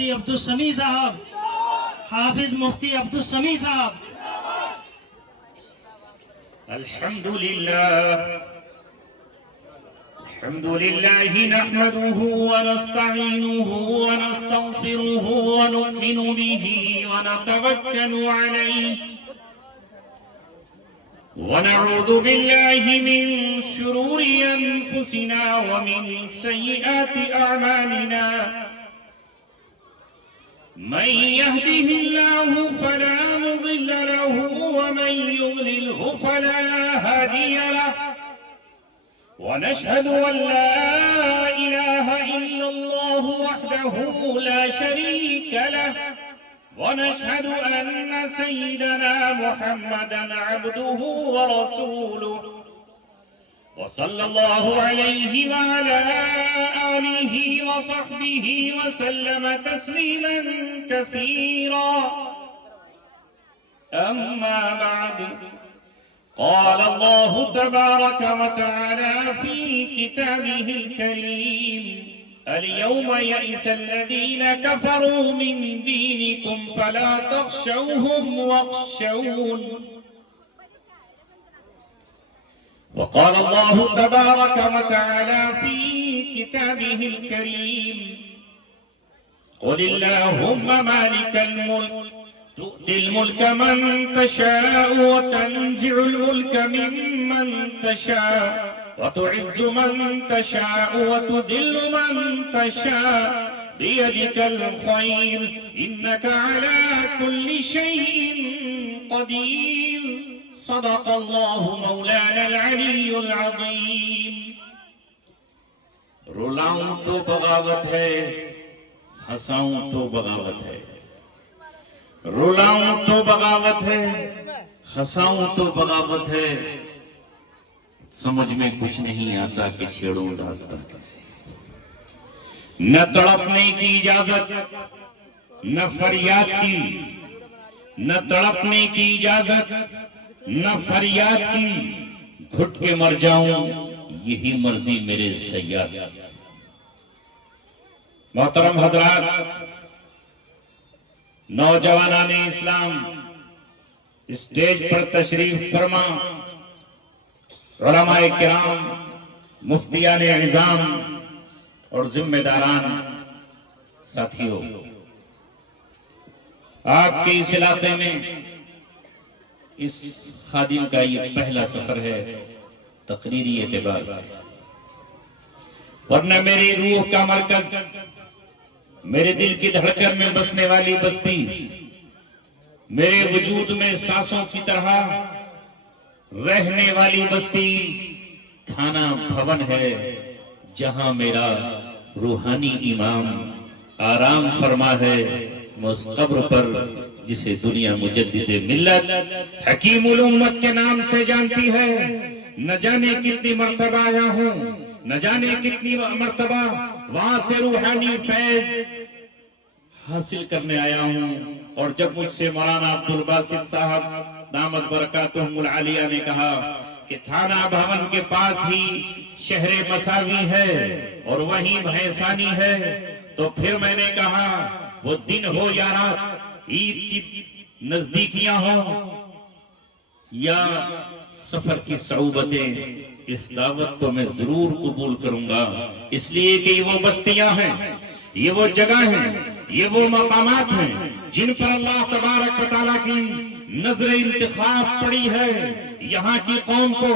مفتی عبدالسمیع صاحب، حافظ مفتی عبدالسمیع صاحب. الحمد لله نحمده ونستعينه ونستغفره ونؤمن به ونتوكل عليه ونعوذ بالله من شرور أنفسنا ومن سيئات أعمالنا من يهده الله فلا مضل له ومن يضلله فلا هادي له ونشهد أن لا إله إلا الله وحده لا شريك له ونشهد أن سيدنا محمدًا عبده ورسوله وصلى الله عليه وعلى آله وصحبه وسلم تسليما كثيرا. أما بعد، قال الله تبارك وتعالى في كتابه الكريم: اليوم يئس الذين كفروا من دينكم فلا تخشوهم واخشون. وقال الله تبارك وتعالى في كتابه الكريم: قل اللهم مالك الملك تؤتي الملك من تشاء وتنزع الملك ممن تشاء وتعز من تشاء وتذل من تشاء بيدك الخير إنك على كل شيء قدير. صدق الله مولانا العلی العظیم. رلاؤں تو بغاوت ہے، ہنساؤں تو بغاوت ہے. رلاؤں تو بغاوت ہے، ہنساؤں تو بغاوت ہے. سمجھ میں کچھ نہیں آتا کہ چھیڑوں داستان کیسے. نہ تڑپنے کی اجازت نہ فریاد کی، نہ تڑپنے کی اجازت نہ فریاد کی. گھٹ کے مر جاؤں یہی مرضی میرے سیاد. محترم حضرات، نوجوانان اسلام، اسٹیج پر تشریف فرما، علماء کرام، مفتیان نظام اور ذمہ داران، ساتھیوں، آپ کے اس علاقے میں اس خادم کا یہ پہلا سفر ہے تقریری اعتبار سے، ورنہ میری روح کا مرکز، میرے دل کی دھڑکن میں بسنے والی بستی، میرے وجود میں سانسوں کی طرح رہنے والی بستی تھانہ بھون ہے، جہاں میرا روحانی امام آرام فرما ہے. اس قبر پر جسے دنیا مجدد ملت حکیم الامت کے نام سے جانتی ہے. نہ جانے کتنی مرتبہ آیا ہوں، نہ جانے کتنی مرتبہ وہاں سے روحانی فیض حاصل کرنے آیا ہوں. اور جب مجھ سے مولانا عبدالباسط صاحب دامت برکاتہم العالیہ نے کہا کہ تھانہ بھون کے پاس ہی شہر مساوی ہے اور وہیں بھینسانی ہے، تو پھر میں نے کہا وہ دن ہو یا رات، عید کی نزدیکیاں ہوں یا سفر کی صعوبتیں، اس دعوت کو میں ضرور قبول کروں گا. اس لیے کہ یہ وہ بستیاں ہیں، یہ وہ جگہ ہیں، یہ وہ مقامات ہیں جن پر اللہ تبارک و تعالیٰ کی نظر انتخاب پڑی ہے. یہاں کی قوم کو،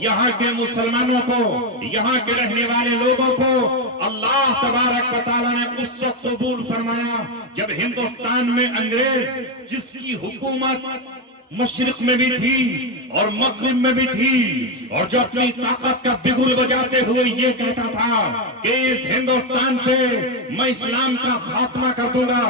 یہاں کے مسلمانوں کو، یہاں کے رہنے والے لوگوں کو اللہ تبارک و تعالیٰ نے اس وقت قبول فرمایا جب ہندوستان میں انگریز، جس کی حکومت مشرق میں بھی تھی اور مغرب میں بھی تھی، اور جو اپنی طاقت کا بگل بجاتے ہوئے یہ کہتا تھا کہ اس ہندوستان سے میں اسلام کا خاتمہ کر دوں گا،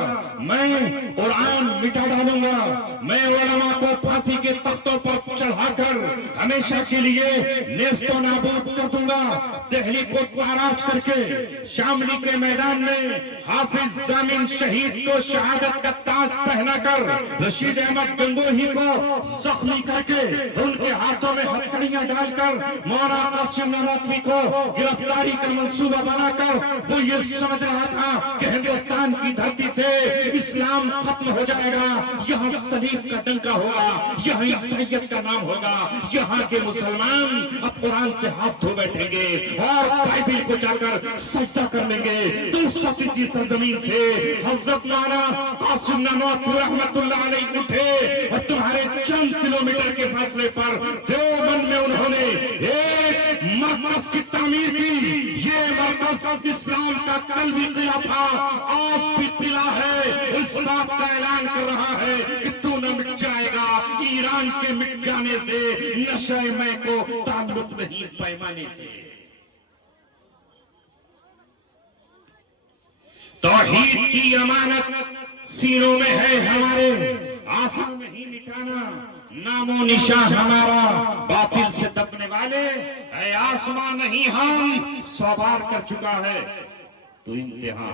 میں قرآن مٹا ڈالوں گا، میں علماء کو پھانسی کے تختوں پر چڑھا کر ہمیشہ کے لیے نیست و نابود کر دوں گا۔ دہلی کو تاراج کر کے شاملی کے میدان میں حافظ ضامن شہید کو شہادت کا تاج پہنا کر رشید احمد گنگوہی کو زخمی کر کے ان کے ہاتھوں میں ہتھکڑیاں ڈال کر مولانا قاسم نانوتوی کو گرفتاری کا منصوبہ بنا کر وہ یہ سمجھ رہا تھا کہ ہندوستان کی دھرتی سے اسلام ختم ہو جائے گا، یہاں صلیب کا ڈنکا ہوگا، یہاں عیسائیت کا نام ہوگا، یہاں کے مسلمان اب قرآن سے ہاتھ دھو بیٹھیں گے اور بائبل کو جا کر سجدہ کر لیں گے۔ تو اس وقت اسی سرزمین سے حضرت مولانا قاسم نانوتوی رحمت اللہ علیہ اٹھے اور تمہارے چند کلومیٹر کے فاصلے پر دیوبند میں انہوں نے ایک مرکز کی تعمیر کی۔ یہ مرکز اسلام کا قلبی قلعہ تھا، آج بھی قلعہ ہے، اس بات کا اعلان کر رہا ہے کہ تو نہ مٹ جائے گا، ایران کے مٹ جانے سے نشہ میں کو تعلق نہیں پیمانے سے۔ توحید کی امانت سینوں میں ہے ہمارے، آسان نہیں مٹانا نام و نشان ہمارا، باطل سے دبنے والے اے آسمان نہیں ہم 100 بار کر چکا ہے تو انتہا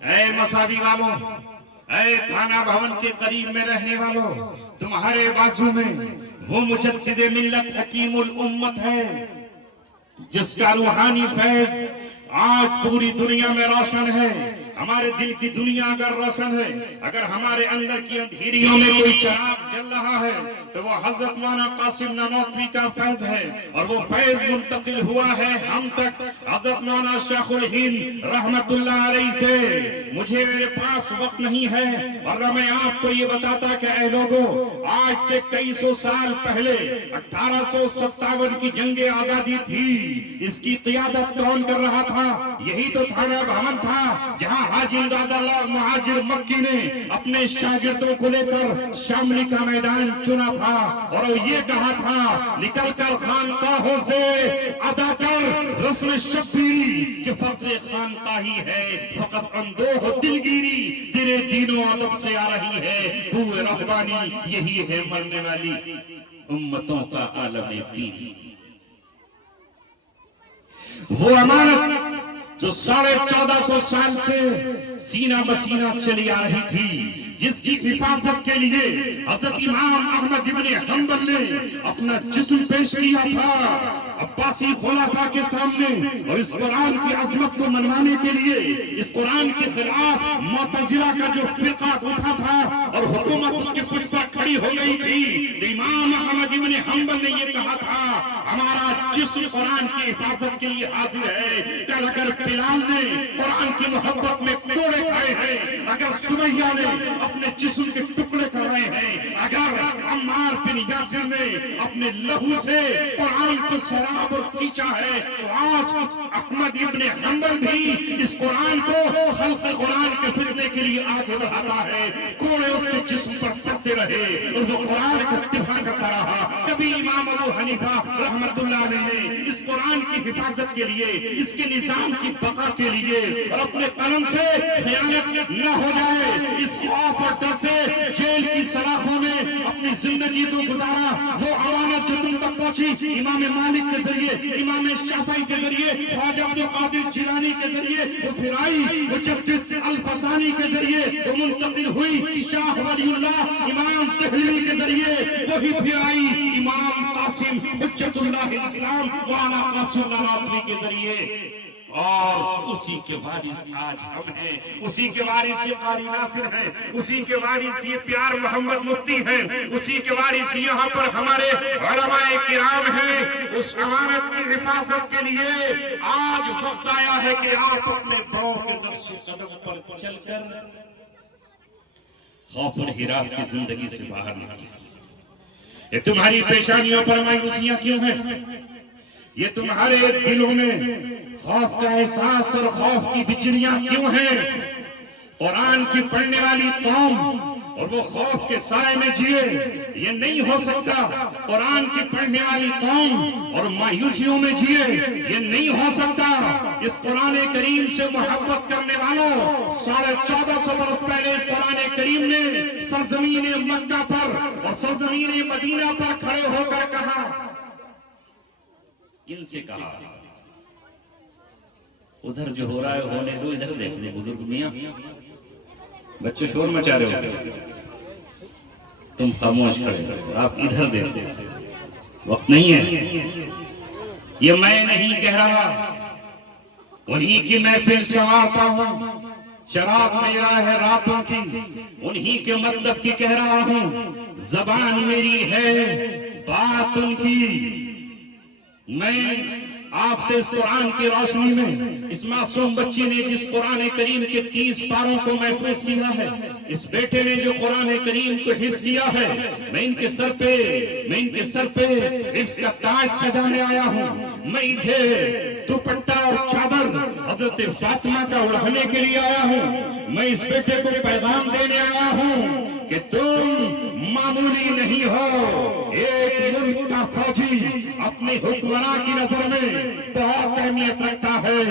اے مساجد والوں، اے تھانہ بھون کے قریب میں رہنے والوں، تمہارے بازو میں وہ مجدد ملت حکیم الامت ہے جس کا روحانی فیض آج پوری دنیا میں روشن ہے۔ ہمارے دل کی دنیا اگر روشن ہے، اگر ہمارے اندر کی اندھیریوں میں کوئی چراغ جل رہا ہے تو وہ حضرت مولانا قاسم نانوتوی کا فیض ہے، اور وہ فیض منتقل ہوا ہے ہم تک حضرت مولانا شیخ الہند رحمت اللہ علیہ سے۔ مجھے میرے پاس وقت نہیں ہے ورنہ میں آپ کو یہ بتاتا کہ اے لوگوں، آج سے کئی سو سال پہلے 1857 کی جنگ آزادی تھی، اس کی قیادت کون کر رہا تھا؟ یہی تو تھانہ بھون تھا جہاں حاجی امداد اللہ مہاجر مکی نے اپنے شاگردوں کو لے کر شاملی کا میدان چنا تھا، اور وہ یہ کہا تھا نکل کر خانقاہوں سے ادا کر رسم شبیری کہ فقر خانقاہی ہے، فقط اندوہ دلگیری تیرے دین و ادب سے آ رہی ہے، بوئے رہبانی یہی ہے مرنے والی امتوں کا عالم پیر۔ وہ امانت جو 1450 سال سے سینہ بسینہ چلی آ رہی تھی، جس کی حفاظت کے لیے حضرت امام احمد ابن حنبل نے اپنا جسم پیش کیا تھا عباسی خلفاء کے سامنے، اور اس قرآن کی عظمت کو منوانے کے لیے اس قرآن کے خلاف معتزلہ کا جو فرقہ اٹھا تھا اور حکومت اس کے پشت پر کھڑی ہو گئی تھی، امام احمد ابن حنبل نے یہ کہا تھا ہمارا جسم قرآن کی حفاظت کے لیے حاضر ہے۔ کل اگر بلال نے قرآن کی محبت میں کوڑے کھائے ہیں، اگر سمیہ نے اپنے جسم کے ٹکڑے کر رہے ہیں، اگر عمار بن یاسر نے اپنے لہو سے قرآن کو سیراب اور سینچا ہے، تو آج احمد ابن حنبل بھی اس قرآن کو خلق قرآن کے فتنے کے لیے آگے بڑھاتا ہے۔ کوڑے اس کے جسم پر پڑتے رہے اور وہ قرآن کا دفاع کرتا رہا۔ کبھی امام ابو حنیفہ رحمت اللہ علیہ نے اس قرآن کی حفاظت کے لیے، اس کے نظام کی بقا کے لیے اور اپنے قلم سے خیانت نہ ہو جائے اس خوف اور ڈر سے جیل کی سلاخوں میں اپنی زندگی کو گزارا۔ وہ امانت جو تم تک پہنچی امام مالک کے ذریعے، امام شافعی کے ذریعے، خواجہ عبد القادر جیلانی کے ذریعے وہ پھر آئی، مجدد الفسانی کے ذریعے وہ منتقل ہوئی، شاہ ولی اللہ امام دہلوی کے ذریعے وہی پھر آئی، امام قاسم حجت اللہ اسلام مولانا قاسم نانوتوی کے ذریعے، اور اسی کے وارث آج ہم ہیں، اسی کے وارث یہ قاری ناصر ہیں، اسی کے وارث یہ پیار محمد مفتی ہیں، اسی کے وارث یہاں پر ہمارے علماء کرام ہیں۔ اس امانت کی حفاظت کے لیے آج وقت آیا ہے کہ آپ اپنے بڑوں کے نقش قدم پر چل کر خوف اور ہراس کی زندگی سے باہر نکلیں۔ یہ تمہاری پیشانیوں پر مایوسیاں کیوں ہیں؟ یہ تمہارے دلوں میں خوف کا احساس اور خوف کی بجلیاں کیوں ہیں؟ قرآن کی پڑھنے والی قوم اور وہ خوف کے سائے میں جیے، یہ نہیں ہو سکتا۔ قرآن کی پڑھنے والی قوم اور مایوسیوں میں جیے، یہ نہیں ہو سکتا۔ اس قرآن کریم سے محبت کرنے والوں 1450 برس پہلے اس قرآن کریم نے سرزمین مکہ پر اور سرزمین مدینہ پر کھڑے ہو کر کہا. کن سے کہا؟ ادھر جو ہو رہا ہے ہونے دو، ادھر دیکھ لیں بزرگ میاں. بچے شور مچا رہے ہو، تم خاموش کرے، آپ ادھر دیکھ لیں. وقت نہیں ہے. یہ میں نہیں کہہ رہا، انہی کی محفل سے آتا ہوں. شراب میرا ہے راتوں کی، انہی کے مطلب کی کہہ رہا ہوں. زبان میری ہے بات ان کی. میں آپ سے اس قرآن کی روشنی میں، اس معصوم بچی نے جس قرآن کریم کے 30 پاروں کو محفوظ کیا ہے، اس بیٹے نے جو قرآن کریم کو حفظ کیا ہے، میں ان کے سر پہ حفظ کا تاج سجانے آیا ہوں. میں اسے دوپٹہ اور چادر حضرت فاطمہ کا اڑھانے کے لیے آیا ہوں. میں اس بیٹے کو پیغام دینے آیا ہوں کہ تم معمولی نہیں ہو. ایک ملک کا فوجی اپنے حکمراں کی نظر میں بہت اہمیت رکھتا ہے.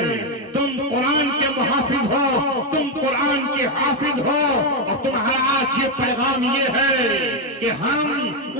تم قرآن کے محافظ ہو، تم قرآن کے حافظ ہو، اور تمہارا آج یہ پیغام یہ ہے کہ ہم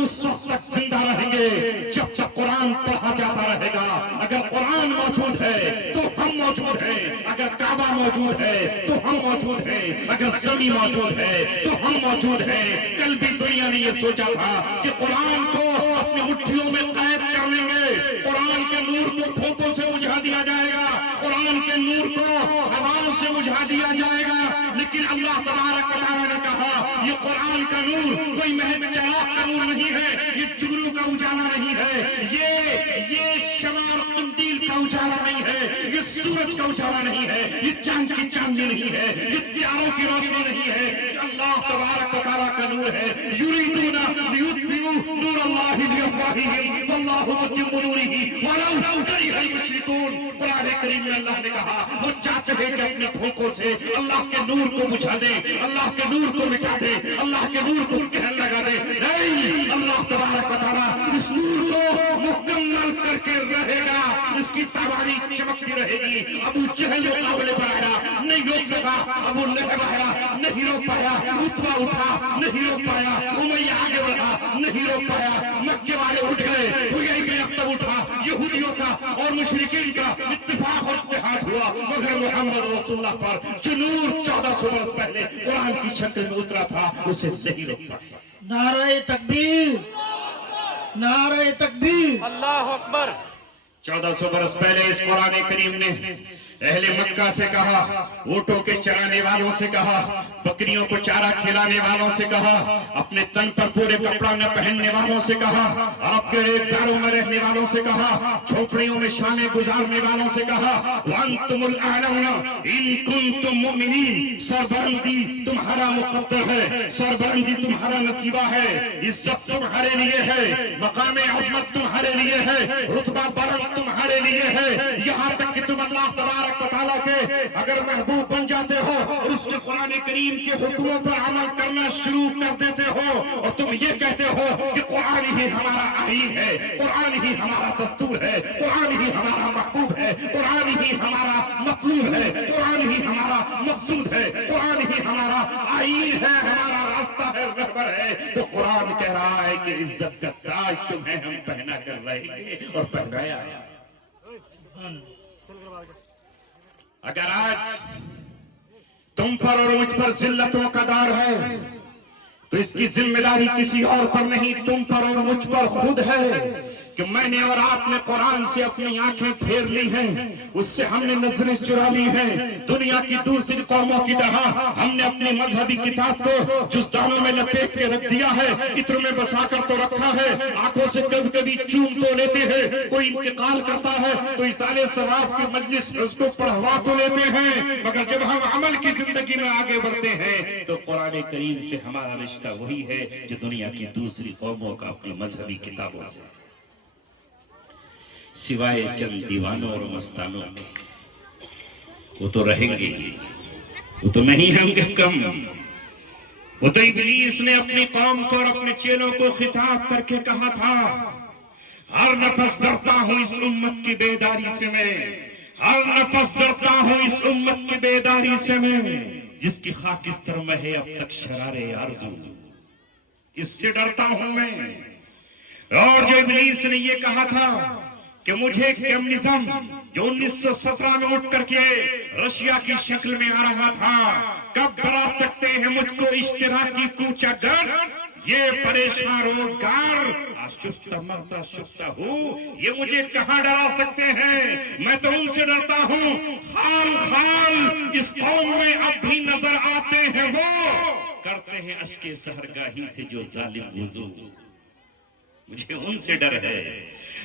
اس وقت تک زندہ رہیں گے جب جب قرآن پڑھا جاتا رہے گا. اگر قرآن موجود ہے تو ہم موجود ہیں. اگر کعبہ موجود ہے تو ہم موجود ہیں. اگر زمین موجود ہے تو ہم موجود ہیں. کل بھی دنیا نے یہ سوچا تھا کہ قرآن کو اپنی مٹھیوں میں قید کر لیں گے، قرآن کے نور کو پھونکوں سے بجھا دیا جائے گا، قرآن کے نور کو ہواؤں سے بجھا دیا جائے گا. لیکن اللہ تبارک و تعالیٰ نے کہا یہ قرآن کا نور کوئی محض چراغ کا نور نہیں ہے، یہ جگنوں کا اجالا نہیں ہے، یہ شمع اور قندیل کا اجالا نہیں ہے، یہ سورج کا اجالا نہیں ہے، یہ چاند کی چاندنی نہیں ہے، یہ پیاروں کی روشنی نہیں ہے. اللہ تبارک و تعالیٰ کا نور ہے. یریدون لیطفئوا نور اللہ بافواہہم واللہ متم نورہ ولو کرہ المشرکون. قرآن کریم میں اللہ نے کہا وہ چاہتے ہیں کہ اپنے پھونکوں سے اللہ کے نور کو بجھا دے، اللہ کے نور کو مٹا دے، اللہ کے نور کو کہن لگا دے. نہیں، اللہ تبارک و تعالیٰ اس نور کو مکمل کر کے رہے گا. اس کی تابانی چمکتی رہے گی. ابو جہل مقابلے پر آیا، نہیں روک سکا. ابو لہب آیا، نہیں روک پایا. عتبہ اٹھا، نہیں روک پایا. امیہ آگے بڑھا، نہیں روک پایا. مکے والے اٹھ گئے. حیی بن اخطب اٹھا. یہودیوں کا اور مشرکین کا اتفاق اور اتحاد ہوا، مگر محمد رسول اللہ پر جو نور 1400 برس پہلے قرآن کی شکل میں اترا تھا اسے نہیں روک پایا. نعرہ تکبیر، نعرہ تکبیر، اللہ اکبر. 1400 برس پہلے اس قرآن کریم نے اہل مکہ سے کہا، اونٹوں کے چرانے والوں سے کہا، بکریوں کو چارہ کھلانے والوں سے کہا، اپنے تن پر پورے کپڑا نہ پہننے والوں سے کہا، عرب کے ریگزاروں میں رہنے والوں سے کہا، جھونپڑیوں میں شامیں گزارنے والوں سے کہا، وَأَنْتُمُ الْأَعْلَوْنَ إِن كُنتُم مُؤْمِنِينَ. سربلندی تمہارا مقدر ہے، سربلندی تمہارا نصیبہ ہے، عزت تمہارے لیے ہے، مقام عظمت تمہارے لیے ہے، رتبہ بلند تمہارے لیے ہے. یہاں تک کہ تم اللہ تبارک و تعالیٰ کے اگر محبوب بن جاتے ہو اور اس کے قرآن کریم کے حکموں پر عمل کرنا شروع کر دیتے ہو اور تم یہ کہتے ہو کہ قرآن ہی ہمارا آئین ہے، قرآن ہی ہمارا دستور ہے، قرآن ہی ہمارا محبوب ہے، قرآن ہی ہمارا مطلوب ہے، قرآن ہی ہمارا مقصود ہے، قرآن ہی ہمارا آئین ہے، ہمارا راستہ ہے، رہبر ہے، تو قرآن کہہ رہا ہے کہ عزت کا تاج تمہیں ہم پہنا کر رہیں گے اور پہنایا. اگر آج تم پر اور مجھ پر ذلتوں کا دار ہے تو اس کی ذمہ داری کسی اور پر نہیں، تم پر اور مجھ پر خود ہے کہ میں نے اور آپ نے قرآن سے اپنی آنکھیں پھیر لی ہیں، اس سے ہم نے نظریں چرا لی ہیں. دنیا کی دوسری قوموں کی طرح ہم نے اپنی مذہبی کتاب کو جزدانوں میں لپیٹ کے رکھ دیا ہے، عطر میں بسا کر تو رکھا ہے، آنکھوں سے کبھی کبھی چوم تو لیتے ہیں. کوئی انتقال کرتا ہے تو اصال ثواب کی مجلس میں اس کو پڑھوا تو لیتے ہیں، مگر جب ہم عمل کی زندگی میں آگے بڑھتے ہیں تو قرآن کریم سے ہمارا رشتہ وہی ہے جو دنیا کی دوسری قوموں کا اپنی مذہبی کتابوں سے، سوائے چند دیوانوں اور مستانوں کے. وہ تو رہیں گے، وہ تو نہیں ہوں گے کم. وہ تو ابلیس نے اپنی قوم کو اور اپنے چیلوں کو خطاب کر کے کہا تھا، ہر نفس ڈرتا ہوں اس امت کی بیداری سے میں، ہر نفس ڈرتا ہوں اس امت کی بیداری سے میں. جس کی خاکستر میں ہے اب تک شرار آرزو، اس سے ڈرتا ہوں میں۔ اور جو ابلیس نے یہ کہا تھا کہ مجھے کمیونزم جو 1917 میں اٹھ کر کے رشیا کی شکل میں آ رہا تھا، کب ڈرا سکتے ہیں مجھ کو اشتراکی کوچہ گر، یہ پریشان روزگار آشفتہ مغزہ شفتہ ہو، یہ مجھے کہاں ڈرا سکتے ہیں؟ میں تو ان سے ڈرتا ہوں خال خال اس قوم میں اب بھی نظر آتے ہیں، وہ کرتے ہیں اشک سحرگاہی سے جو ظالم وضو، مجھے ان سے ڈر ہے۔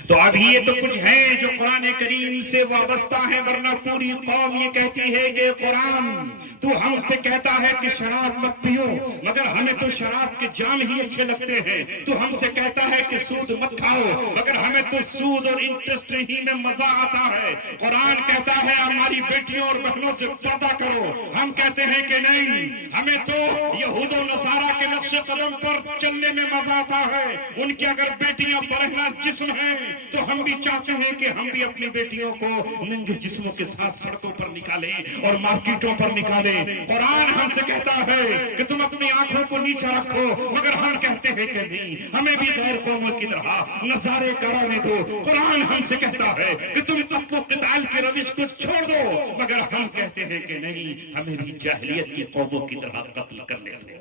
تو اب یہ تو کچھ ہے جو قرآن کریم سے وابستہ ہے، ورنہ پوری قوم یہ کہتی ہے کہ قرآن تو ہم سے کہتا ہے کہ شراب مت پیو، مگر ہمیں تو شراب کے جام ہی اچھے لگتے ہیں، تو ہم سے کہتا ہے کہ سود مت کھاؤ، مگر ہمیں تو سود اور انٹرسٹ ہی میں مزہ آتا ہے۔ قرآن کہتا ہے ہماری بیٹیوں اور بہنوں سے پردہ کرو، ہم کہتے ہیں کہ نہیں، ہمیں تو یہود و نصارہ کے نقش قدم پر چلنے میں مزہ آتا ہے، ان کی اگر بیٹیاں برہنہ جسم ہیں تو ہم بھی چاہتے ہیں کہ ہم بھی اپنی بیٹیوں کو ننگے جسموں کے ساتھ سڑکوں پر نکالیں اور مارکیٹوں پر نکالیں۔ قرآن ہم سے کہتا ہے کہ تم اپنی آنکھوں کو نیچا رکھو، مگر ہم کہتے ہیں کہ نہیں، ہمیں بھی غیر قوموں کی طرح نظارے کرانے دو۔ قرآن ہم سے کہتا ہے کہ تم قتل و قتال کی روش کو چھوڑ دو، مگر ہم کہتے ہیں کہ نہیں، ہمیں بھی جاہلیت کی قوموں کی طرح قتل کرنے دو۔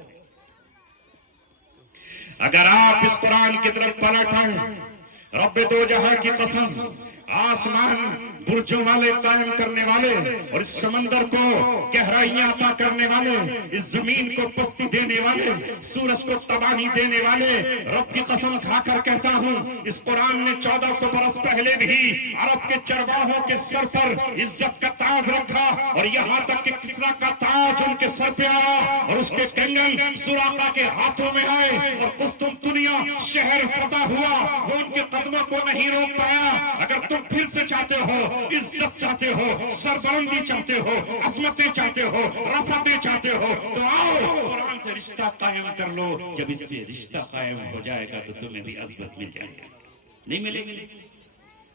اگر آپ اس قرآن کی طرف پلٹ آئیں، رب دو جہاں کی قسم، آسمان برجوں والے قائم کرنے والے اور اس سمندر کو گہرائیاں عطا کرنے والے، اس زمین کو پستی دینے والے، سورج کو تباہی دینے والے، رب کی قسم کھا کر کہتا ہوں اس قرآن نے 1400 برس پہلے بھی عرب کے چرواہوں کے سر پر عزت کا تاج رکھا، اور یہاں تک کہ کسرا کا تاج ان کے سر پہ آیا اور اس کے کنگن سراقہ کے ہاتھوں میں آئے اور قسطنطنیہ شہر فتح ہوا، وہ ان کے قدموں کو نہیں روک پایا۔ اگر تم پھر سے چاہتے ہو، عزت چاہتے ہو، سربلندی چاہتے ہو، عظمتیں چاہتے ہو، رفعتیں چاہتے ہو، تو آؤ قرآن سے رشتہ قائم کر لو۔ جب اس سے رشتہ قائم ہو جائے گا تو تمہیں بھی عظمت مل جائے گا۔ نہیں ملے گی؟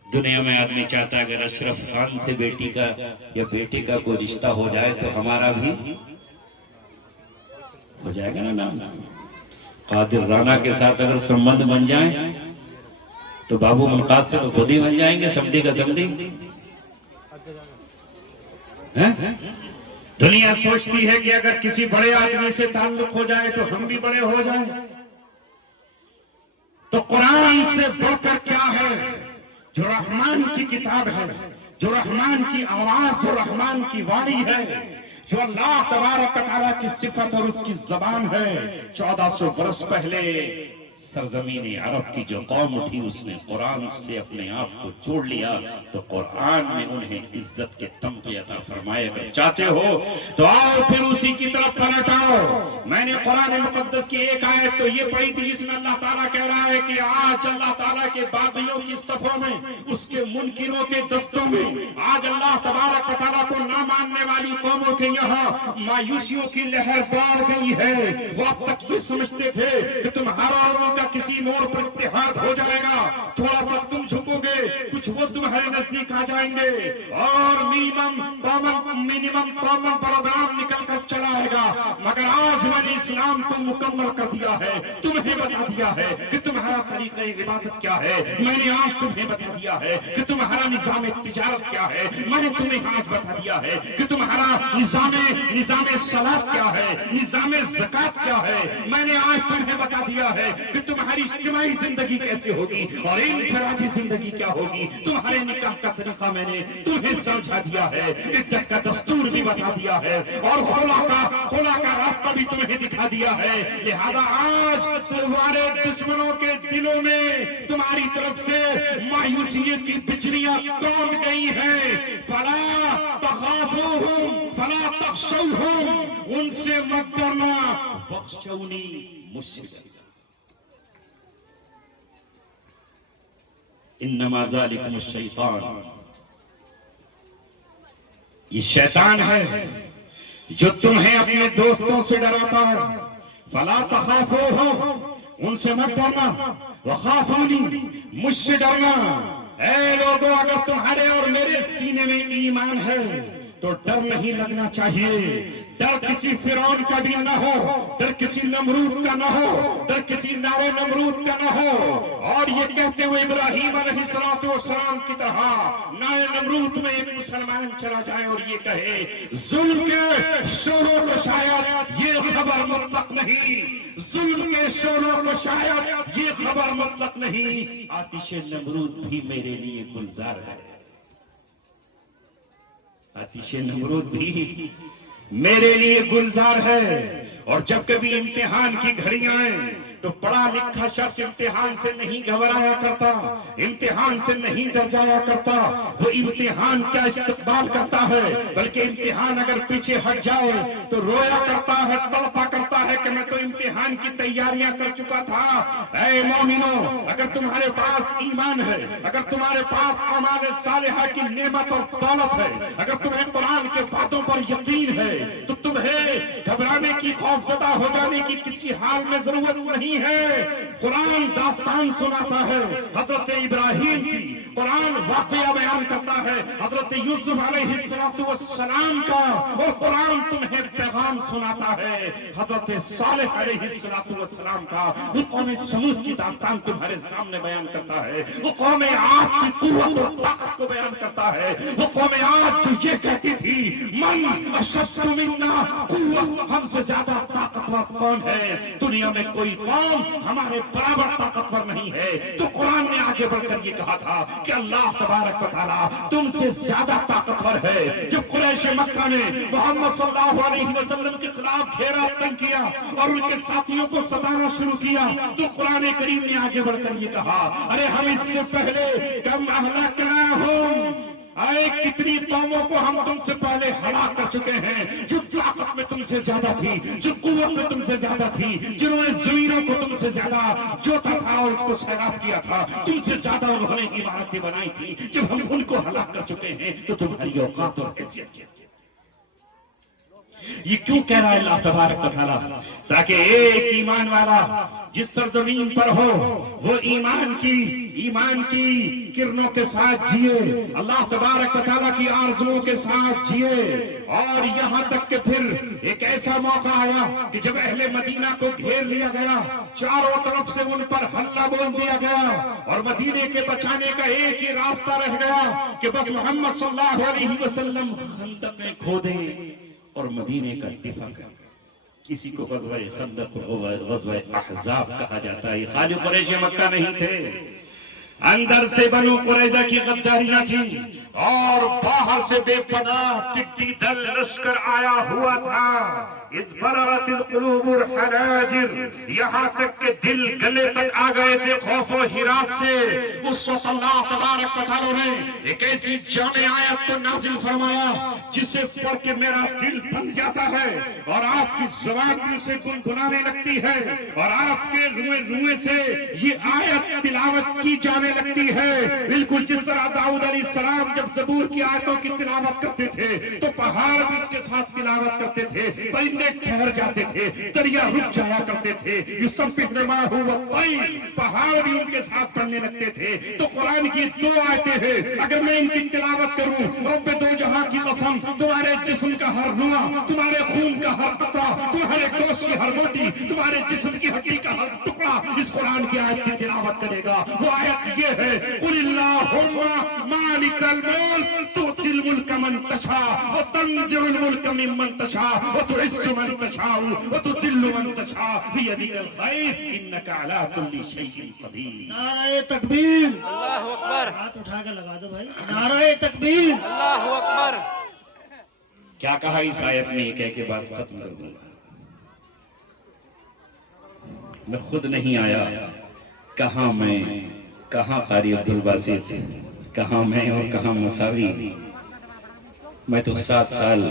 دنیا میں آدمی چاہتا ہے اگر اشرف خان سے بیٹی کا یا بیٹے کا کوئی رشتہ ہو جائے تو ہمارا بھی ہو جائے گا نا۔ قادر رانا کے ساتھ اگر سمبند بن جائیں تو بابو ملقاس سے تو خود ہی بن جائیں گے، سمدھی کا سمدھی۔ دنیا سوچتی ہے کہ اگر کسی بڑے آدمی سے تعلق ہو جائے تو ہم بھی بڑے ہو جائیں۔ تو قرآن سے بڑھ کر کیا ہے؟ جو رحمان کی کتاب ہے، جو رحمان کی آواز اور رحمان کی وانی ہے، جو اللہ تبارک و تعالیٰ کی صفت اور اس کی زبان ہے۔ 1400 برس پہلے سرزمین عرب کی جو قوم اٹھی اس نے قرآن سے اپنے آپ کو جوڑ لیا، تو قرآن نے انہیں عزت کے تمغے عطا فرمائے۔ اگر چاہتے ہو تو آؤ پھر اسی کی طرف پلٹ آؤ۔ میں نے قرآن مقدس کی ایک آیت تو یہ پڑھی تھی جس میں اللہ تعالیٰ کہہ رہا ہے کہ آج اللہ تعالیٰ کے باغیوں کی صفوں میں، اس کے منکروں کے دستوں میں، آج اللہ تبارک و تعالیٰ کو نہ ماننے والی قوموں کے یہاں مایوسیوں کی لہر دوڑ گئی ہے۔ وہ اب تک یہ سمجھتے تھے کہ تمہارا اور کا کسی موڑ پر اتحاد ہو جائے گا، تھوڑا سا تم جھکو گے، کچھ وہ تمہارے نزدیک آ جائیں گے اور منیمم کامن پروگرام نکل کر چلا آئے گا۔ مگر آج میں نے اسلام کو مکمل کر دیا ہے، تمہیں بتا دیا ہے کہ تمہارا طریقہ عبادت کیا ہے، میں نے آج تمہیں بتا دیا ہے کہ تمہارا نظام تجارت کیا ہے، میں نے تمہیں آج بتا دیا ہے کہ تمہارا نظام صلاۃ کیا ہے، نظام زکوٰۃ کیا ہے، میں نے آج تمہیں بتا دیا ہے کہ تمہاری اجتماعی زندگی کیسے ہوگی اور انفرادی زندگی کیا ہوگی۔ تمہارے نکاح کا طریقہ میں نے تمہیں سمجھا دیا ہے، عدت کا دستور بھی بتا دیا ہے اور خلا کا راستہ بھی تمہیں دکھا دیا ہے۔ لہذا آج تمہارے دشمنوں کے دلوں میں تمہاری طرف سے مایوسیت کی بجلیاں کون گئی ہیں۔ فلا تخافوہم فلا تخشوہم، ان سے مت ڈرنا، بخشونی، مجھ سے ڈرنا۔ انما ذالکم الشیطان، یہ شیطان ہے جو تمہیں اپنے دوستوں سے ڈراتا ہے۔ فلا تخافوہم، ان سے مت ڈرنا، وخافونی، مجھ سے ڈرنا۔ اے لوگوں، اگر تمہارے اور میرے سینے میں ایمان ہے تو ڈر نہیں لگنا چاہیے۔ ڈر کسی فرعون کا بھی نہ ہو، ڈر کسی نمرود کا نہ ہو، ڈر کسی نارے نمرود کا نہ ہو، اور یہ کہتے ہوئے ابراہیم علیہ السلام کی طرح نائے نمرود میں ایک مسلمان چلا جائے اور یہ کہے ظلم کے شوروں کو شاید یہ خبر مطلق نہیں، ظلم کے شوروں کو شاید یہ خبر مطلق نہیں، آتش نمرود بھی میرے لیے گلزار ہے، آتش نمرود بھی میرے لیے گلزار ہے۔ اور جب کبھی امتحان کی گھڑیاں آئیں تو پڑھا لکھا شخص امتحان سے نہیں گھبرایا کرتا، امتحان سے نہیں ڈر جایا کرتا، وہ امتحان کا استقبال کرتا ہے، بلکہ امتحان اگر پیچھے ہٹ جائے تو رویا کرتا ہے، تڑپا کرتا ہے کہ میں تو امتحان کی تیاریاں کر چکا تھا۔ اے مومنو، اگر تمہارے پاس ایمان ہے، اگر تمہارے پاس اعمال صالحہ کی نعمت اور دولت ہے، اگر تمہیں قرآن کے وعدوں پر یقین ہے تو تمہیں گھبرانے کی، خوف زدہ ہو جانے کی کسی حال میں ضرورت نہیں ہے۔ قرآن داستان سناتا ہے حضرت ابراہیم کی، قرآن واقعہ بیان کرتا ہے حضرت یوسف علیہ السلام کا، اور قرآن تمہیں پیغام سناتا ہے حضرت صالح علیہ السلام کا۔ وہ قوم سمود کی داستان تمہارے سامنے بیان کرتا ہے، وہ قوم عاد کی قوت اور طاقت کو بیان کرتا ہے، وہ قوم عاد جو یہ کہتی تھی من اشد منا قوت، ہم سے زیادہ طاقتور کون ہے؟ دنیا میں کوئی قوم ہمارے برابر طاقتور نہیں ہے۔ تو قرآن نے آگے بڑھ کر یہ کہا تھا کہ اللہ تبارک و تعالیٰ تم سے زیادہ طاقتور ہے۔ جب قریش مکہ نے محمد صلی اللہ علیہ وسلم کے خلاف گھیرا تنگ کیا اور ان کے ساتھیوں کو ستانا شروع کیا تو قرآن کریم نے آگے بڑھ کر یہ کہا ارے ہم اس سے پہلے کم اہلکناہم، آئے کتنی قوموں کو ہم تم سے پہلے ہلاک کر چکے ہیں، جو طاقت میں تم سے زیادہ تھی، جو قوت میں تم سے زیادہ تھی، جنہوں نے زمینوں کو تم سے زیادہ جوتا تھا اور اس کو سیراب کیا تھا، تم سے زیادہ انہوں نے عمارتیں بنائی تھی۔ جب ہم ان کو ہلاک کر چکے ہیں تو تمہاری اوقات اور حیثیت یہ کیوں کہہ رہا ہے اللہ تبارک و تعالیٰ؟ تاکہ ایک ایمان والا جس سرزمین پر ہو وہ ایمان کی کرنوں کے ساتھ جیے، اللہ تبارک و تعالیٰ کی آرزوؤں کے ساتھ جیے۔ اور یہاں تک کہ پھر ایک ایسا موقع آیا کہ جب اہل مدینہ کو گھیر لیا گیا، چاروں طرف سے ان پر حملہ بول دیا گیا اور مدینے کے بچانے کا ایک ہی راستہ رہ گیا کہ بس محمد صلی اللہ علیہ وسلم خندقیں کھودیں اور مدینے کا دفاع کریں۔ اسی کو غزوہ خندق اور غزوہ احزاب کہا جاتا ہے۔ خالی قریش مکہ نہیں تھے، اندر سے بنو قریظہ کی غداریاں تھیں اور باہر سے بے پناہ ٹڈی دل لشکر آیا ہوا تھا۔ اذ بلغت القلوب الحناجر، یہاں تک کہ دل گلے تک آ گئے تھے خوف و ہراس سے۔ اس وقت اللہ تبارک و تعالیٰ نے ایک ایسی جامع آیت کو نازل فرمایا جسے پڑھ کے میرا دل بن جاتا ہے اور آپ کی زبان بھی اسے گنگنانے لگتی ہے اور آپ کے روئے سے یہ آیت تلاوت کی جانے لگتی ہے، بالکل جس طرح داؤد علیہ السلام جب زبور کی آیتوں کی تلاوت کرتے تھے تو پہاڑ بھی اس کے ساتھ تلاوت کرتے تھے، پرندے ٹھہر جاتے تھے، دریا رک جایا کرتے تھے، یسبح ماہ والطیر، پہاڑ بھی ان کے ساتھ پڑھنے لگتے تھے۔ تو قرآن کی دو آیتیں ہیں، اگر میں ان کی تلاوت کروں، رب دو جہاں کی قسم، تمہارے جسم کا ہر رواں، تمہارے خون کا ہر قطرہ، تمہارے گوشت کی ہر موٹی، تمہارے جسم کی ہڈی کا ہر ٹکڑا اس قرآن کی آیت کی تلاوت کرے گا۔ وہ آیت یہ ہے قل اللہم مالک الملک تؤتی الملک من تشاء وتنزع الملک ممن تشاء وتعز من تشاء وتذل من تشاء بیدک الخیر انک علی کل شیء قدیر۔ نعرہ تکبیر، اللہ اکبر، ہاتھ اٹھا کے لگا دو بھائی، نعرہ تکبیر۔ اللہ اکبر۔ کیا کہا اس آیت میں، ایک ایک بات ختم کر دوں گا۔ میں خود نہیں آیا، کہاں میں، کہاں قاری عبدالباسط، کہاں میں اور کہاں مساوی۔ میں تو 7 سال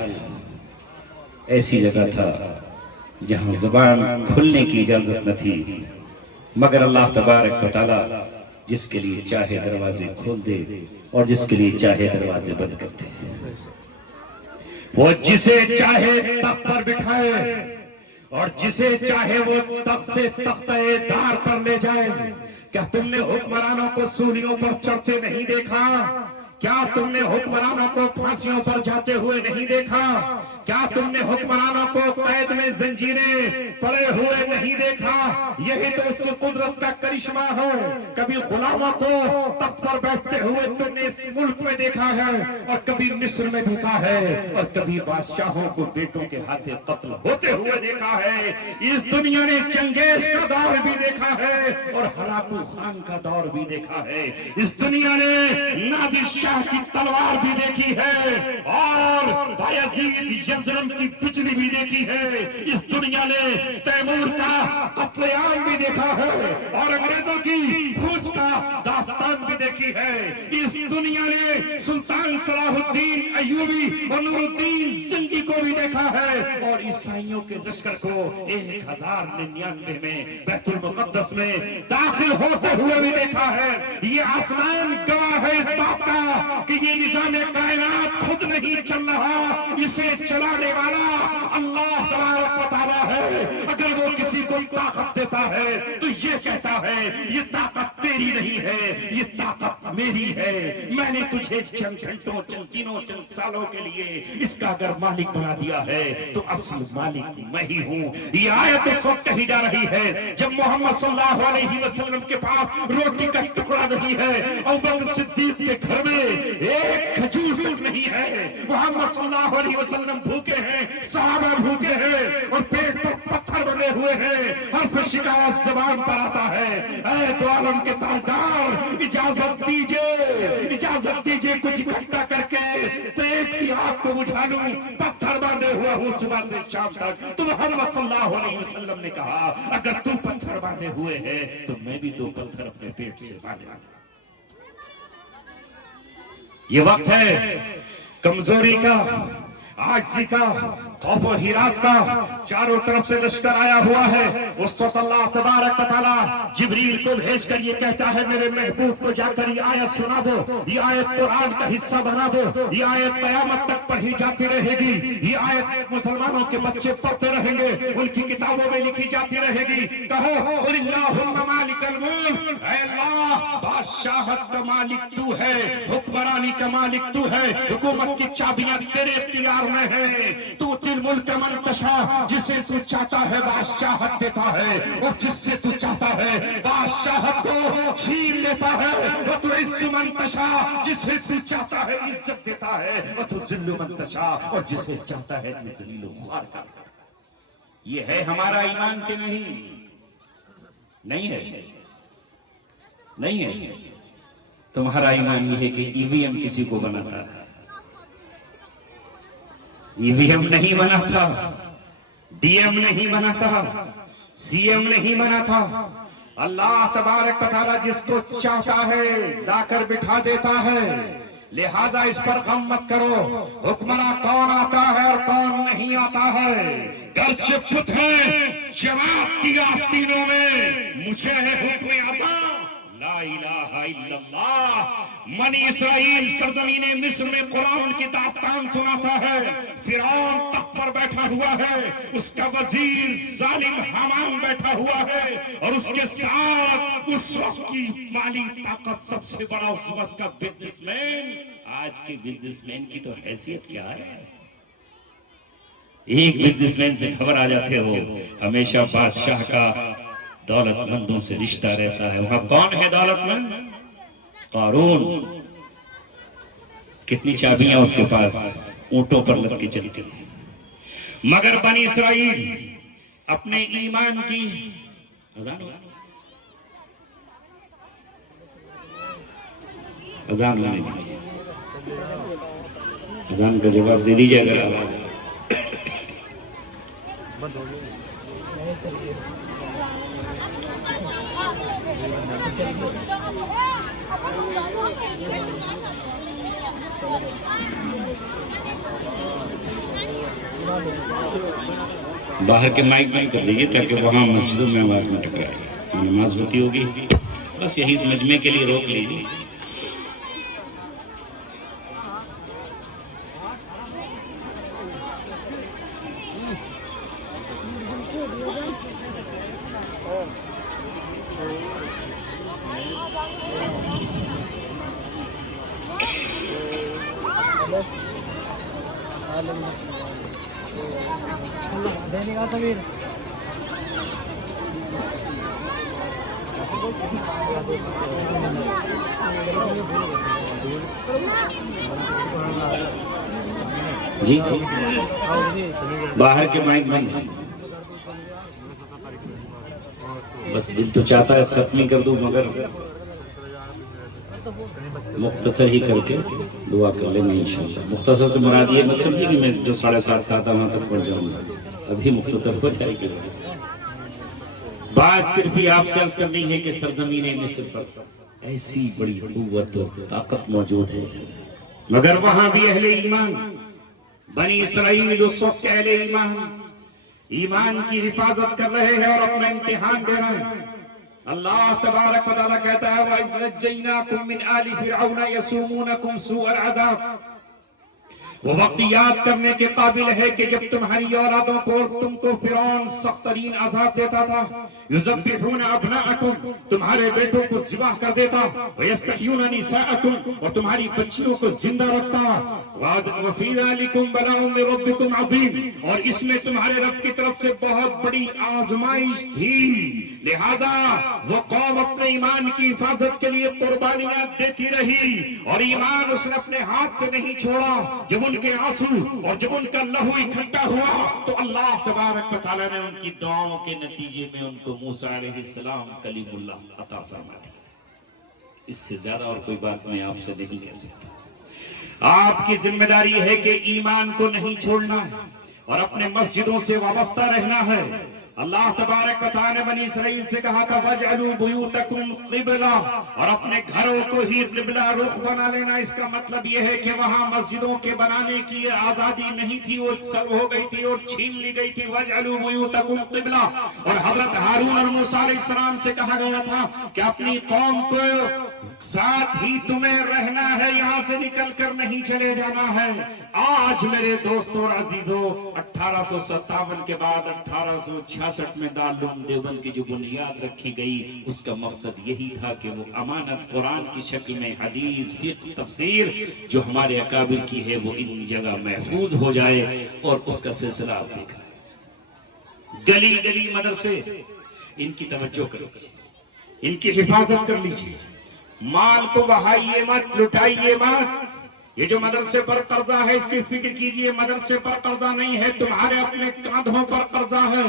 ایسی جگہ تھا جہاں زبان کھلنے کی اجازت نہ تھی، مگر اللہ تبارک و تعالیٰ جس کے لیے چاہے دروازے کھول دے اور جس کے لیے چاہے دروازے بند کر دے، وہ جسے چاہے تخت پر بٹھائے اور جسے چاہے وہ تخت سے تختہ دار پر لے جائے۔ کیا تم نے حکمرانوں کو سولیوں پر چڑھتے نہیں دیکھا؟ کیا تم نے حکمرانوں کو پھانسیوں پر جاتے ہوئے نہیں دیکھا؟ کیا تم نے حکمرانوں کو قید میں زنجیریں پڑے ہوئے نہیں دیکھا؟ یہی تو اس کی قدرت کا کرشمہ ہے۔ کبھی غلاموں کو تخت پر بیٹھتے ہوئے تم نے اس ملک میں دیکھا ہے اور کبھی مصر میں دیکھا ہے اور کبھی بادشاہوں کو بیٹوں کے ہاتھے قتل ہوتے ہوئے دیکھا ہے۔ اس دنیا نے چنگیز کا دور بھی دیکھا ہے اور ہلاکو خان کا دور بھی دیکھا ہے۔ اس دنیا نے نادر شاہ کی تلوار بھی دیکھی ہے اور بایزید یزدان کی بجلی بھی دیکھی ہے۔ اس دنیا نے تیمور کا قتل عام بھی دیکھا ہے اور انگریزوں کی فوج کا داستان بھی دیکھی ہے۔ اس دنیا نے سلطان صلاح الدین ایوبی اور نور الدین زنگی کو بھی دیکھا ہے اور عیسائیوں کے لشکر کو 1099 میں بیت المقدس میں داخل ہوتے ہوئے بھی دیکھا ہے۔ یہ آسمان گواہ ہے اس بات کا کہ یہ نظام کائنات خود نہیں چل رہا، اسے چلانے والا اللہ تبارک و تعالیٰ ہے۔ اگر وہ کسی کو طاقت دیتا ہے تو یہ کہتا ہے یہ طاقت تیری نہیں ہے، یہ طاقت میری ہے۔ میں نے تجھے چند گھنٹوں، چند دنوں، چند سالوں کے لیے اس کا اگر مالک بنا دیا ہے تو اصل مالک میں ہی ہوں۔ یہ آیت اس وقت کہی جا رہی ہے جب محمد صلی اللہ علیہ وسلم کے پاس روٹی کا ٹکڑا نہیں ہے، ابوبکر صدیق کے گھر میں ایک کھجور نہیں ہے، محمد صلی اللہ علیہ وسلم بھوکے ہیں، صحابہ بھوکے ہیں اور پیٹ پر پتھر بنے ہوئے ہیں، حرف شکایت زبان پر آتا ہے۔ اے دو عالم کے تاجدار، اجازت دیجئے کچھ اکٹھا کر کے پیٹ کی آگ کو بجھا لوں۔ پتھر باندھے ہوا ہوں صبح سے شام تک۔ تو محمد صلی اللہ علیہ وسلم نے کہا اگر تو پتھر باندھے ہوئے ہے تو میں بھی 2 پتھر اپنے پیٹ سے باندھا۔ یہ وقت ہے کمزوری کا، عاجزی کا، خوف و ہراس کا۔ چاروں طرف سے لشکر آیا ہوا ہے۔ اس وقت اللہ تبارک و تعالیٰ جبریل کو بھیج کر یہ کہتا ہے میرے محبوب کو جا کر یہ آیت سنا دو، یہ آیت قرآن کا حصہ بنا دو، یہ آیت قیامت تک پڑھی جاتی رہے گی، یہ آیت مسلمانوں کے بچے پڑھتے رہیں گے، ان کی کتابوں میں لکھی جاتی رہے گی۔ کہو قل اللہم مالک الملک، اے اللہ بادشاہت کا مالک تو ہے، حکمرانی کا مالک تو ہے، حکومت کی چابیاں تیرے اختیار میں ہے۔ تو تل ملک من تشاء، جسے تو چاہتا ہے بادشاہت دیتا ہے اور جس سے تو چاہتا ہے بادشاہت کو چھین لیتا ہے۔ اور تو عز من تشاء، جسے تو چاہتا ہے عزت دیتا ہے، اور تو ذل من تشاء، اور جسے چاہتا ہے تو ذلیل و خوار کرتا ہے۔ یہ ہے ہمارا ایمان کہ نہیں؟ نہیں ہے، نہیں ہے۔ تمہارا ایمان یہ ہے کہ ای وی ایم کسی کو بناتا ہے، ای وی ایم نہیں بنا تھا، ڈی ایم نہیں بنا تھا، سی ایم نہیں بنا تھا۔ اللہ تبارک و تعالیٰ جس کو چاہتا ہے لا کر بٹھا دیتا ہے، لہٰذا اس پر غم مت کرو۔ حکمراں کون آتا ہے اور کون نہیں آتا ہے، گرچہ پت ہیں جماعت کی آستینوں میں، مجھے ہے حکم اعظم لا الہ الا اللہ۔ بنی اسرائیل سرزمین مصر میں قرآن کی داستان سناتا ہے، فرعون تخت پر بیٹھا ہوا ہے، اس کا وزیر ظالم حامان بیٹھا ہوا ہے اور اس کے ساتھ اس وقت کی مالی طاقت سب سے بڑا اس وقت کا بزنس مین۔ آج کے بزنس مین کی تو حیثیت کیا ہے؟ ایک بزنس مین سے خبر آ جاتے ہو ہمیشہ بادشاہ کا دولت مندوں سے رشتہ رہتا ہے۔ وہاں کون ہے دولت مند؟ قارون۔ کتنی چابیاں اس کے پاس، اونٹوں پر لد کے چلتی ہیں۔ مگر بنی اسرائیل اپنے ایمان کی اذان لانے دیجیے، اذان کا جواب دے دیجیے اگر آواز باہر کے مائک بند کر دیجیے تاکہ وہاں مسجدوں میں آواز میں ٹکرائے۔ نماز ہوتی ہوگی، بس یہی اس مجمع کے لیے روک لیجیے۔ جی باہر کے مائک بند ہیں. بس دل تو چاہتا ہے ختم ہی کر دوں مگر مختصر ہی کر کے دعا کر لیں گے انشاءاللہ. مختصر سے مراد یہ مت سمجھے کہ میں جو 7:30 آتا وہاں تک پہنچ جاؤں گا. ابھی مختصر ہو جائے گی. بات صرف ہی آپ سے عرض کرنی ہے کہ سرزمین مصر پر ایسی بڑی قوت اور طاقت موجود ہے، مگر وہاں بھی اہل ایمان بنی اسرائیل اس وقت اہل ایمان کی حفاظت کر رہے ہیں اور اپنا امتحان دے رہے ہیں. اللہ تبارک و تعالیٰ کہتا ہے وَإِذْ نَجَّيْنَاكُمْ مِنْ آلِ فِرْعَوْنَ يَسُومُونَكُمْ سُوءَ الْعَذَابِ. وہ وقت یاد کرنے کے قابل ہے کہ جب تمہاری اولادوں کو اور تم کو فرعون سخت ترین عذاب دیتا تھا. یذبحون ابناءکم، تمہارے بیٹوں کو ذبح کر دیتا. ویستحیون نساءکم، اور تمہاری بچیوں کو زندہ رکھتا. وفی ذلکم بلاء من ربکم عظیم، اور اس میں تمہارے رب کی طرف سے بہت بڑی آزمائش تھی. لہذا وہ قوم اپنے ایمان کی حفاظت کے لیے قربانیاں دیتی رہی اور ایمان اس نے اپنے ہاتھ سے نہیں چھوڑا. جب ان کے آنسو اور جب ان کا لہو اکٹھا ہوا تو اللہ تبارک و تعالیٰ نے ان کی دعاؤں کے نتیجے میں ان کو موسیٰ علیہ السلام کلیم اللہ عطا فرما دی. اس سے زیادہ اور کوئی بات میں آپ سے نہیں کہہ سکتا. آپ کی ذمہ داری ہے کہ ایمان کو نہیں چھوڑنا ہے اور اپنے مسجدوں سے وابستہ رہنا ہے. اللہ تبارک و تعالیٰ نے بنی اسرائیل سے کہا تھا وَاجْعَلُوا بُيُوتَكُمْ قِبْلَةً، اور اپنے گھروں کو ہی قبلہ رخ بنا لینا. اس کا مطلب یہ ہے کہ وہاں مسجدوں کے بنانے کی آزادی نہیں تھی، وہ سب ہو گئی تھی اور چھین لی گئی تھی. وَاجْعَلُوا بُيُوتَكُمْ قِبْلَةً، اور حضرت ہارون اور موسیٰ علیہ السلام سے کہا گیا تھا کہ اپنی قوم کو ساتھ ہی تمہیں رہنا ہے، یہاں سے نکل کر نہیں چلے جانا ہے. آج میرے دوستوں اور عزیزوں 1857 کے بعد 1866 میں دارالعلوم دیوبند کی جو بنیاد رکھی گئی اس کا مقصد یہی تھا کہ وہ امانت قرآن کی شکل میں حدیث فقہ تفسیر جو ہمارے اکابر کی ہے وہ ان جگہ محفوظ ہو جائے. اور اس کا سلسلہ آپ دیکھا گلی گلی مدرسے، ان کی توجہ کرو، ان کی حفاظت کر لیجیے. مال کو بہائیے مت، لٹائیے مت. یہ جو مدرسے پر قرضہ ہے اس کی فکر کیجئے. مدرسے پر قرضہ نہیں ہے، تمہارے اپنے کاندھوں پر قرضہ ہے.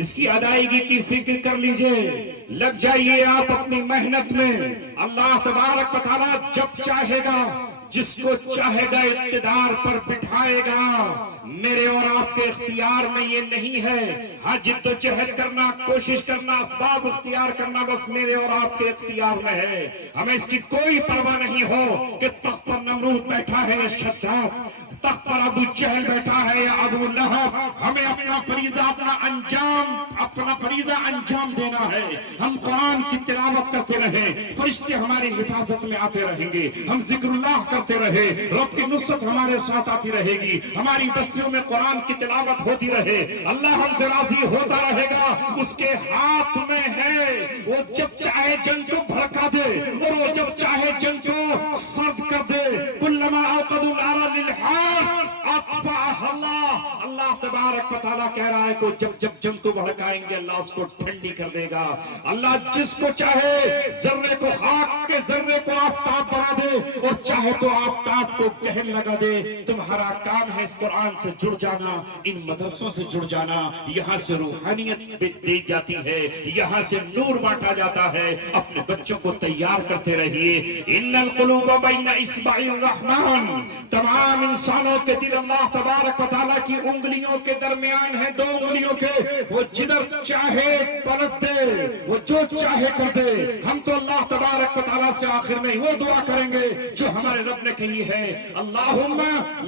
اس کی ادائیگی کی فکر کر لیجئے. لگ جائیے آپ اپنی محنت میں. اللہ تبارک و تعالیٰ جب چاہے گا جس کو چاہے گا اقتدار پر بٹھائے گا. میرے اور آپ کے اختیار میں یہ نہیں ہے. ہاں جد و جہد کرنا، کوشش کرنا، اسباب اختیار کرنا بس میرے اور آپ کے اختیار میں ہے. ہمیں اس کی کوئی پرواہ نہیں ہو کہ تخت پر نمرود بیٹھا ہے یا شداد، تخت پر ابو جہل بیٹھا ہے یا ابو لہب. ہمیں اپنا فریضہ انجام دینا ہے. ہم قرآن کی تلاوت کرتے رہیں، فرشتے ہماری حفاظت میں آتے رہیں گے. ہم ذکر اللہ کرتے رہے، رب کی نصرت ہمارے ساتھ آتی رہے گی. ہماری بستیوں میں قرآن کی تلاوت ہوتی رہے، اللہ ہم سے راضی ہوتا رہے گا. اس کے ہاتھ میں ہے، وہ جب چاہے جنگ کو بھڑکا دے اور وہ جب چاہے جنگ کو سرد کر دے. کلما اوقدوا نارا للحرب اطفأها اللہ. اللہ تبارک و تعالیٰ کہہ رہا ہے کہ جب جنگ کو بھڑکائیں گے اللہ اس کو ٹھنڈی کر دے گا. اللہ جس کو چاہے ذرے کو خاک کے ذرے کو آفتاب بنا دے اور چاہے تو آفتاب کو کہن لگا دے. تمہارا کام ہے اس قرآن سے جڑ جانا، ان مدرسوں سے جڑ جانا. یہاں سے روحانیت دی جاتی ہے، یہاں سے نور بانٹا جاتا ہے. اپنے بچوں کو تیار کرتے رہیے. ان القلوب بین اصبع الرحمن، تمام انسانوں کے دل اللہ تبارک و تعالیٰ کی انگلیوں کے درمیان ہے، 2 انگلیوں کے. وہ جدھر چاہے پلٹ دے، وہ جو چاہے کر دے. ہم تو اللہ تبارک و تعالیٰ سے آخر میں وہ دعا کریں گے جو ہمارے رب نے کہی ہے اللہم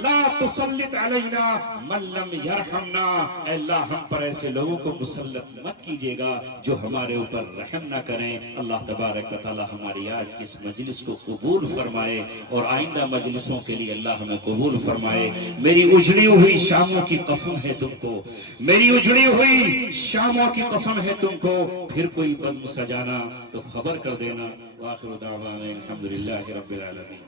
لا تسلط علینا من لم یرحمنا. اے اللہ ہم پر ایسے لوگوں کو مسلط مت کیجئے گا جو ہمارے اوپر رحم نہ کریں. اللہ تبارک و تعالیٰ ہماری آج کی اس مجلس کو قبول فرمائے اور آئندہ مجلسوں کے لیے اللہ ہمیں قبول فرمائے. میری اجڑی ہوئی شاموں کی قسم ہے تم کو، میری اجڑی ہوئی شاموں کی قسم ہے تم کو. پھر کوئی بزم سجانا تو خبر کر دینا. وآخر دعوانا الحمدللہ رب العالمین.